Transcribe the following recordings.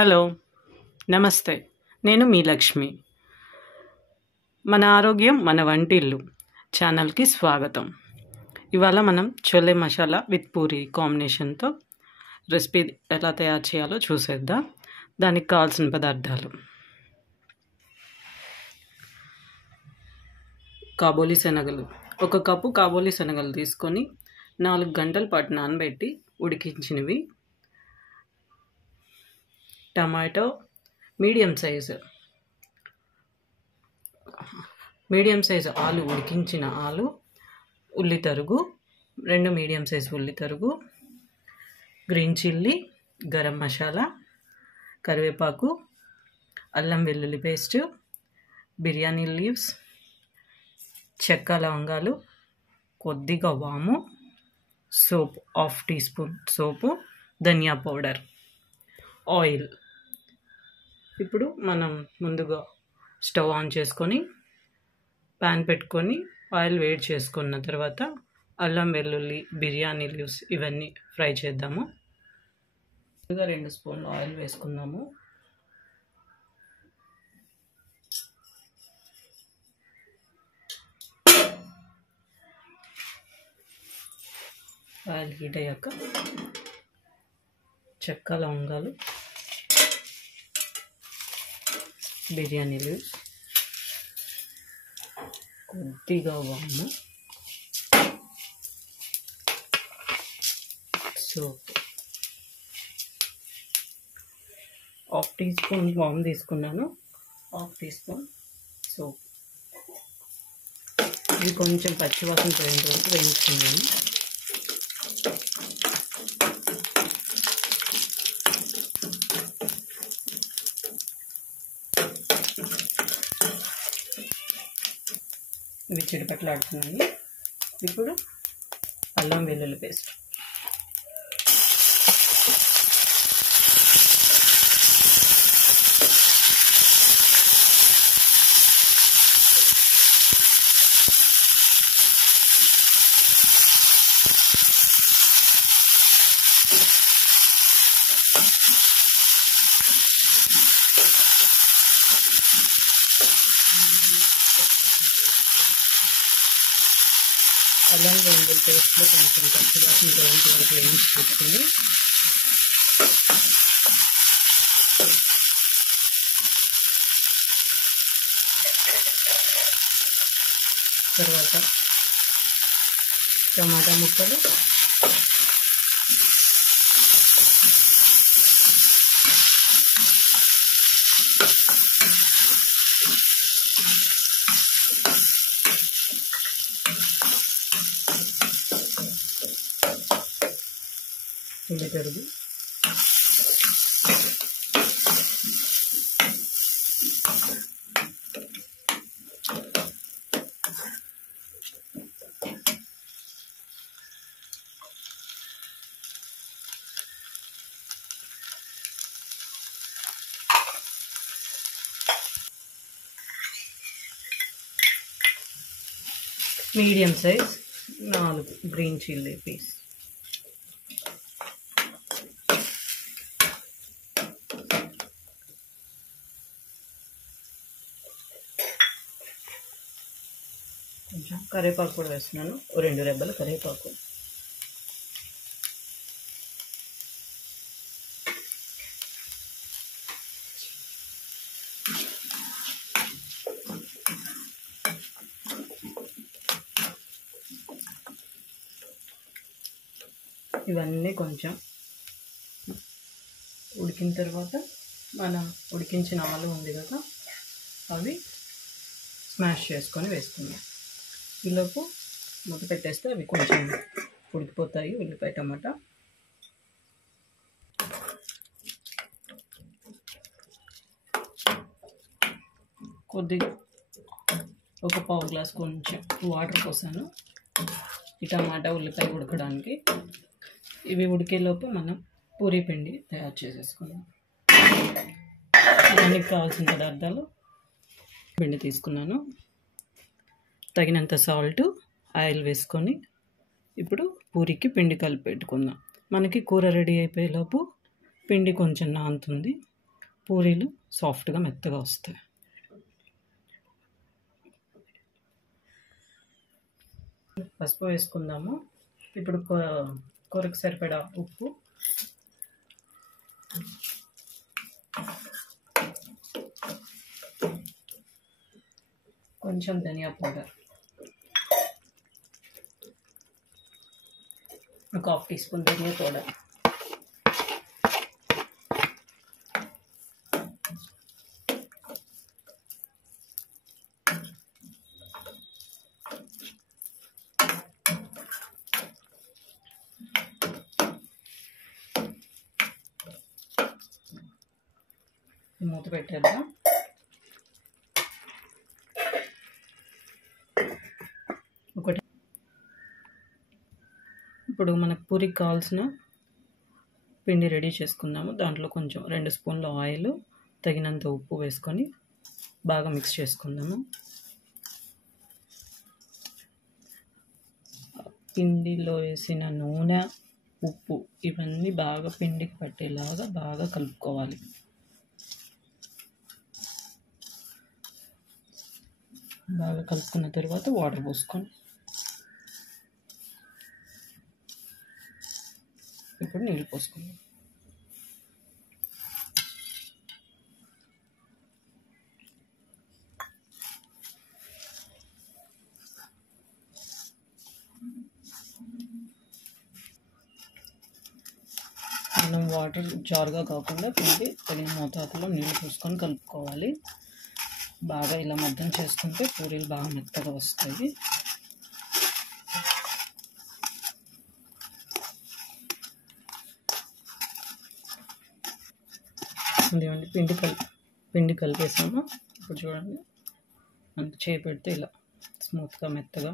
Hello, నమస్తే. నేను మీ లక్ష్మి. మన ఆరోగ్యం మన వంటిల్లు ఛానల్కి స్వాగతం. ఇవాళ మనం చోలే మసాలా విత్ పూరి కాంబినేషన్తో రెసిపీ ఎలా తయారు చేయాలో చూసేద్దాం. దానికి కావాల్సిన పదార్థాలు: కాబోలి శనగలు, 1 కప్పు కాబోలి శనగలు తీసుకొని 4 గంటల పాటు నానబెట్టి ఉడికించినవి. టమాటో మీడియం సైజు ఆలు, ఉడికించిన ఆలు, ఉల్లి తరుగు 2 మీడియం సైజు ఉల్లి తరుగు, గ్రీన్ చిల్లీ, గరం మసాలా, కరివేపాకు, అల్లం వెల్లుల్లి పేస్ట్, బిర్యానీ లీవ్స్, చెక్క లవంగాలు, కొద్దిగా వాము, సోప్ 1/2 టీ స్పూన్ సోపు, ధనియా పౌడర్, ఆయిల్. ఇప్పుడు మనం ముందుగా స్టవ్ ఆన్ చేసుకొని ప్యాన్ పెట్టుకొని ఆయిల్ వేడి చేసుకున్న తర్వాత అల్లం వెల్లుల్లి, బిర్యానీ లీవ్స్ ఇవన్నీ ఫ్రై చేద్దాము. ముందుగా 2 స్పూన్లు ఆయిల్ వేసుకుందాము. ఆయిల్ హీట్ అయ్యాక చెక్క లవంగాలు, బిర్యానీ లీవ్స్, కొద్దిగా వాము, సోప్ 1/2 టీ స్పూన్ వాము తీసుకున్నాను, 1/2 టీ స్పూన్ సోప్. ఇది కొంచెం పచ్చివాసన పోయేంత వరకు వేయించుకున్నాను. ఇవి చిటపట్లాడుతున్నాయి. ఇప్పుడు అల్లం వెల్లుల్లి పేస్ట్, అల్లం వెల్లుల్లి పేస్ట్లో కొంచెం పచ్చివాసన పోయేంత వరకు వేయించుకొని తర్వాత టమాటా ముక్కలు, ఉల్లి తరుగు, medium size 4 green chilli piece, కొంచెం కరివేపాకు కూడా వేస్తున్నాను, 2 రెబ్బల కరివేపాకు, ఇవన్నీ కొంచెం ఉడికిన తర్వాత మనం ఉడికించిన ఆలు ఉంది కదా, అవి స్మాష్ చేసుకొని వేసుకుందాం. ఈలోపు మూత పెట్టేస్తే అవి కొంచెం ఉడికిపోతాయి. ఉల్లిపాయ టమాటా, కొద్దిగా 1 పావు గ్లాస్ కొంచెం వాటర్ పోసాను ఈ టమాటా ఉల్లిపాయ ఉడకడానికి. ఇవి ఉడికేలోపు మనం పూరీ పిండి తయారు చేసేసుకుందాం. దానికి కావాల్సిన పదార్థాలు: పిండి తీసుకున్నాను, తగినంత సాల్ట్, ఆయిల్ వేసుకొని ఇప్పుడు పూరికి పిండి కలిపి పెట్టుకుందాం. మనకి కూర రెడీ అయిపోయేలోపు పిండి కొంచెం నానుతుంది. పూరీలు సాఫ్ట్గా మెత్తగా వస్తాయి. పసుపు వేసుకుందాము. ఇప్పుడు కూరకు సరిపడా ఉప్పు, కొంచెం ధనియా పౌడర్, ఒక 1/2 టీ స్పూన్ ధనియా పౌడర్, మూత పెట్టేద్దాం. ఇప్పుడు మనకు పూరికి కావాల్సిన పిండి రెడీ చేసుకుందాము. దాంట్లో కొంచెం 2 స్పూన్ల ఆయిల్, తగినంత ఉప్పు వేసుకొని బాగా మిక్స్ చేసుకుందాము. పిండిలో వేసిన నూనె, ఉప్పు ఇవన్నీ బాగా పిండికి పట్టేలాగా బాగా కలుపుకోవాలి. బాగా కలుపుకున్న తర్వాత వాటర్ పోసుకోండి. ఇప్పుడు నీళ్ళు పోసుకుందాం. మనం వాటర్ జారుగా కాకుండా పిండి తగిన మోతాదులో నీళ్ళు పోసుకొని కలుపుకోవాలి. బాగా ఇలా మద్దం చేసుకుంటే పూరీలు బాగా మెత్తగా వస్తాయి. ఇదిగోండి పిండి కలిపేసాము. ఇప్పుడు చూడండి, అంత చేయి పెడితే ఇలా స్మూత్గా మెత్తగా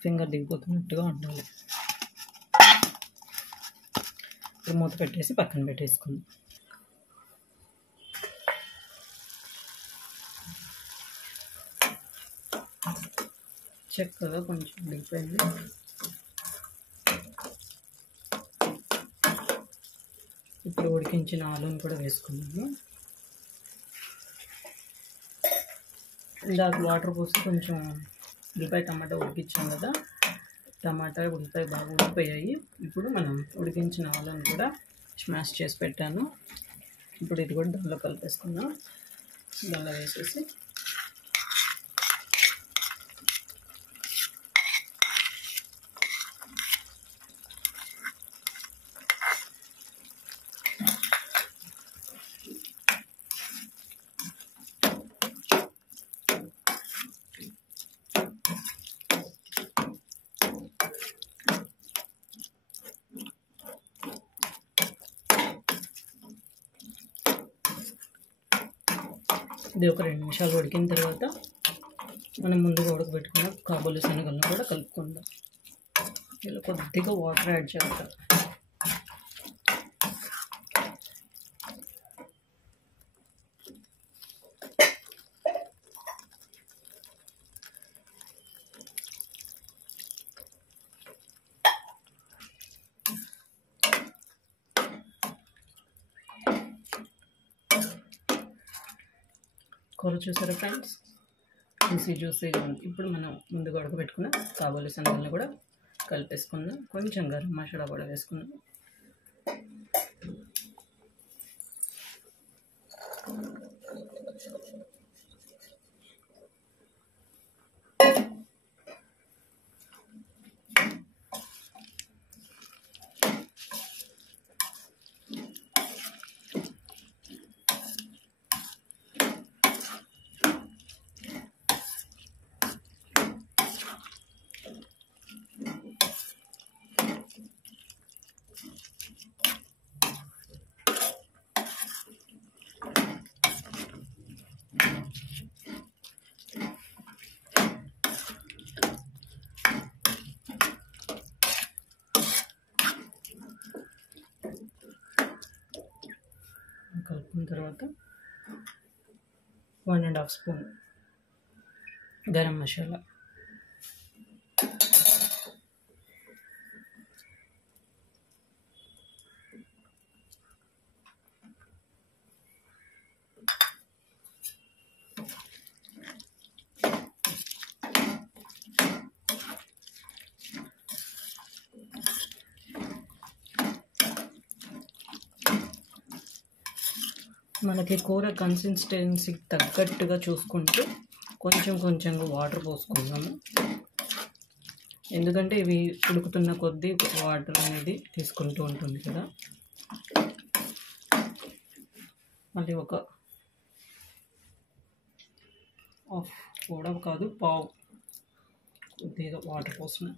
ఫింగర్ దిగిపోతున్నట్టుగా ఉండాలి. ఇప్పుడు మూత పెట్టేసి పక్కన పెట్టేసుకుందాం. చక్కగా కొంచెం దిగిపోయింది. ఇప్పుడు ఉడికించిన ఆలుని కూడా వేసుకున్నాము. ఇందాక వాటర్ పోసి కొంచెం ఉల్లిపాయ టమాటా ఉడికించాం కదా, టమాటా ఉల్లిపాయ బాగా ఉడికిపోయాయి. ఇప్పుడు మనం ఉడికించిన ఆలుని కూడా స్మాష్ చేసి పెట్టాను. ఇప్పుడు ఇది కూడా దానిలో కలిపేసుకుందాం. దానిలో వేసేసి ఇది ఒక 2 నిమిషాలు ఉడికిన తర్వాత మనం ముందుగా ఉడకబెట్టుకున్న కాబూలి శనగలను కూడా కలుపుకుందాం. ఇలా కొద్దిగా వాటర్ యాడ్ చేద్దాం. కూర చూసారా ఫ్రెండ్స్, జ్యూసీగా ఉంది. ఇప్పుడు మనం ముందుగా ఉడకబెట్టుకున్న కాబూలి శనగలను కూడా కలిపేసుకుందాం. కొంచెం గరం మసాలా కూడా వేసుకుందాం. కలుపుకున్న తర్వాత 1.5 స్పూన్ గరం మసాలా, మనకి కూర కన్సిస్టెన్సీకి తగ్గట్టుగా చూసుకుంటూ కొంచెం కొంచెంగా వాటర్ పోసుకుందాము. ఎందుకంటే ఇవి ఉడుకుతున్న కొద్దీ వాటర్ అనేది తీసుకుంటూ ఉంటుంది కదా. మళ్ళీ ఒక హాఫ్ కూడా కాదు, పావు కొద్దిగా వాటర్ పోసిన.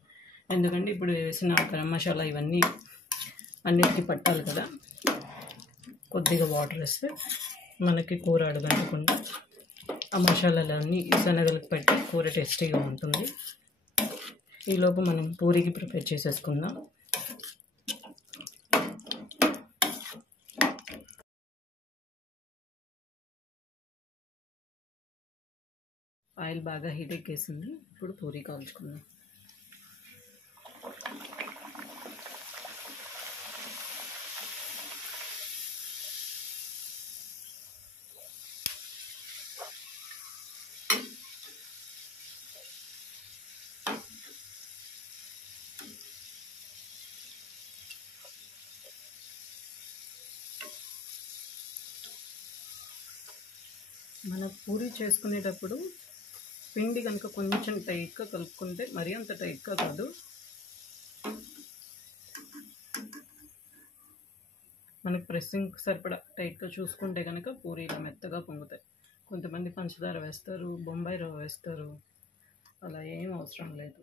ఎందుకంటే ఇప్పుడు వేసిన గరం మసాలా ఇవన్నీ అన్నిటికీ పట్టాలి కదా. కొద్దిగా వాటర్ వేస్తే మనకి కూర అడుగంటకుండా ఆ మసాలాలన్నీ శనగలకు పెట్టి కూర టేస్టీగా ఉంటుంది. ఈలోపు మనం పూరీకి ప్రిపేర్ చేసేసుకుందాం. ఆయిల్ బాగా హీట్ ఎక్కేసింది. ఇప్పుడు పూరీ కాల్చుకుందాం. మన పూరీ చేసుకునేటప్పుడు పిండి కనుక కొంచెం టైట్గా కలుపుకుంటే, మరీ అంత టైట్గా కాదు, మనకు ప్రెస్సింగ్ సరిపడా టైట్గా చూసుకుంటే కనుక పూరీలు మెత్తగా పొంగుతాయి. కొంతమంది పంచదార వేస్తారు, బొంబాయి రవ్వ వేస్తారు, అలా ఏం అవసరం లేదు.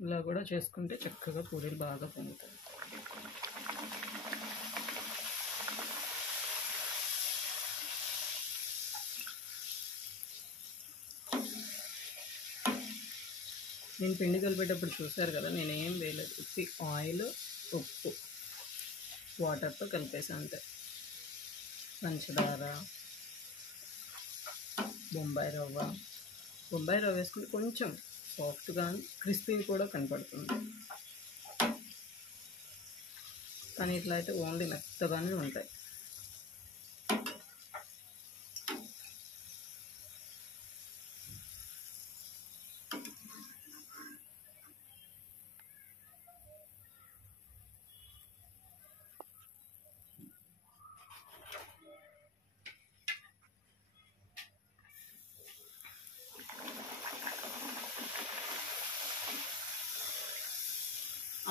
ఇలా కూడా చేసుకుంటే చక్కగా పూరీలు బాగా పొంగుతాయి. నేను పిండి కలిపేటప్పుడు చూశారు కదా, నేనేం వేయలేదు. ఉత్తి ఆయిల్, ఉప్పు, వాటర్తో కలిపేసాను అంతే. పంచదార, బొంబాయి రవ్వ వేసుకుంటే కొంచెం సాఫ్ట్గా క్రిస్పీ కూడా కనపడుతుంది. కానీ ఇట్లా అయితే ఓన్లీ మెత్తగానే ఉంటాయి.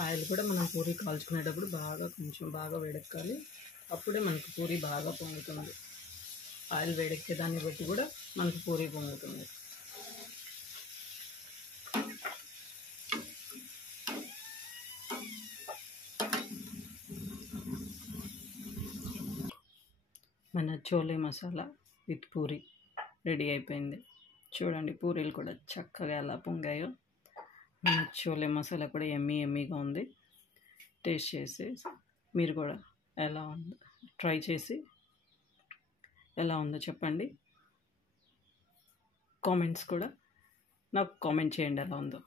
ఆయిల్ కూడా మనం పూరీ కాల్చుకునేటప్పుడు కొంచెం బాగా వేడెక్కాలి. అప్పుడే మనకు పూరీ బాగా పొంగుతుంది. ఆయిల్ వేడెక్కే దాన్ని బట్టి కూడా మనకు పూరీ పొంగుతుంది. మన చోలే మసాలా విత్ పూరీ రెడీ అయిపోయింది. చూడండి పూరీలు కూడా చక్కగా ఎలా పొంగాయో. మన చోలే మసాలా కూడా ఎమ్మీగా ఉంది. టేస్ట్ చేసి మీరు కూడా ఎలా ఉందో ట్రై చేసి ఎలా ఉందో చెప్పండి. కామెంట్స్ కూడా నాకు కామెంట్ చేయండి ఎలా ఉందో.